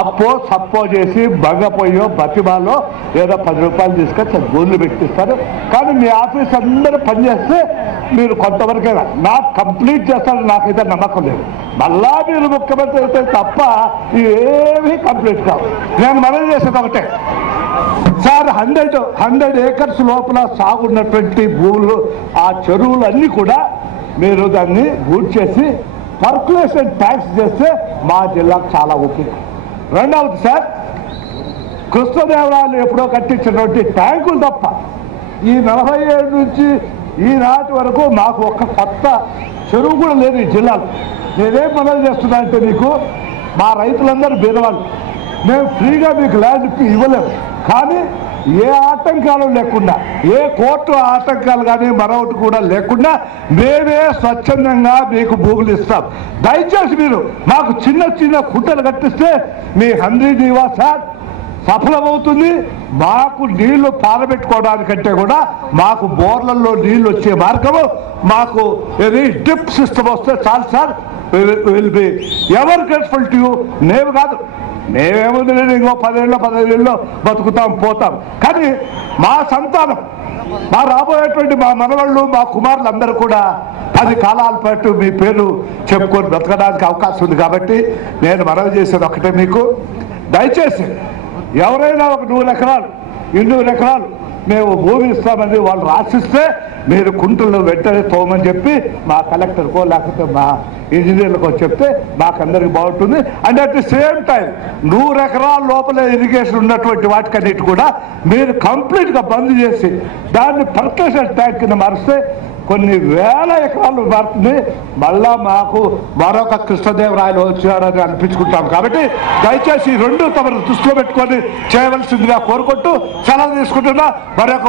అప్పో సప్పో చేసి బంగపోయో బతిమాలో ఏదో పది రూపాయలు తీసుకొచ్చి గోళ్ళు పెట్టిస్తారు. కానీ మీ ఆఫీస్ అందరూ పనిచేస్తే మీరు కొంతవరకే నాకు కంప్లీట్ చేస్తారని నాకైతే నమ్మకం లేదు. మళ్ళా మీరు ముఖ్యమంత్రి అయితే తప్ప ఏమీ కంప్లీట్ కావు. నేను మనం చేసేది ఒకటే. సార్ హండ్రెడ్ హండ్రెడ్ ఏకర్స్ లోపల సాగున్నటువంటి భూములు ఆ చెరువులు అన్నీ కూడా మీరు దాన్ని గూడ్ చేసి పర్కులేషన్ ట్యాక్స్ చేస్తే మా జిల్లాకు చాలా ఉపయోగం. రెండవది సార్ కృష్ణదేవరాయలు ఎప్పుడో కట్టించినటువంటి ట్యాంకులు తప్ప ఈ నలభై ఏడు నుంచి ఈనాటి వరకు మాకు ఒక కొత్త చెరువు కూడా లేదు ఈ జిల్లాలో. నేనేం మనవి చేస్తున్నా అంటే మీకు మా రైతులందరూ బీదవాళ్ళు. మేము ఫ్రీగా మీకు ల్యాండ్ ఇవ్వలేము. కానీ ఏ ఆటంకాలు లేకుండా ఏ కోర్టు ఆటంకాలు కానీ మరొకటి కూడా లేకుండా మేమే స్వచ్ఛందంగా మీకు భూములు ఇస్తాం. దయచేసి మీరు మాకు చిన్న చిన్న కుట్టలు కట్టిస్తే మీ హంద్రీ నివాస సఫలమవుతుంది. మాకు నీళ్ళు పారబెట్టుకోవడానికంటే కూడా మాకు బోర్లలో నీళ్ళు వచ్చే మార్గము మాకు ఇది డ్రిప్ సిస్టమ్ వస్తే చాలు sir. Will be ever grateful to you నేను కాదు. మేమేముంది లేదు ఇంకో పదేళ్ళు పదిహేనులో బతుకుతాం పోతాం. కానీ మా సంతానం మా రాబోయేటువంటి మా మనవాళ్ళు మా కుమారులు అందరూ కూడా పది కాలాల పాటు మీ పేరు చెప్పుకొని బ్రతకడానికి అవకాశం ఉంది కాబట్టి నేను మనవి చేసేది ఒకటే మీకు. దయచేసి ఎవరైనా ఒక నూరు ఎకరాలు ఇన్నూరు ఎకరాలు మేము భూమి ఇస్తామని వాళ్ళు రాసిస్తే మీరు కుంటలు వెంటనే తోమని చెప్పి మా కలెక్టర్కో లేకపోతే మా ఇంజనీర్లకో చెప్తే మాకందరికి బాగుంటుంది. And at the same time నూరు ఎకరాల లోపల ఇరిగేషన్ ఉన్నటువంటి వాటికన్నిటి కూడా మీరు కంప్లీట్గా బంద్ చేసి దాన్ని పర్కషన్ ట్యాంక్ కింద మారిస్తే కొన్ని వేల ఎకరాలు మారుతుంది మళ్ళా మాకు మరొక కృష్ణదేవరాయలు వచ్చారని అనిపించుకుంటాం కాబట్టి దయచేసి రెండు తమను దృష్టిలో పెట్టుకొని చేయవలసిందిగా కోరుకుంటూ సెలవు తీసుకుంటున్నా. మరొక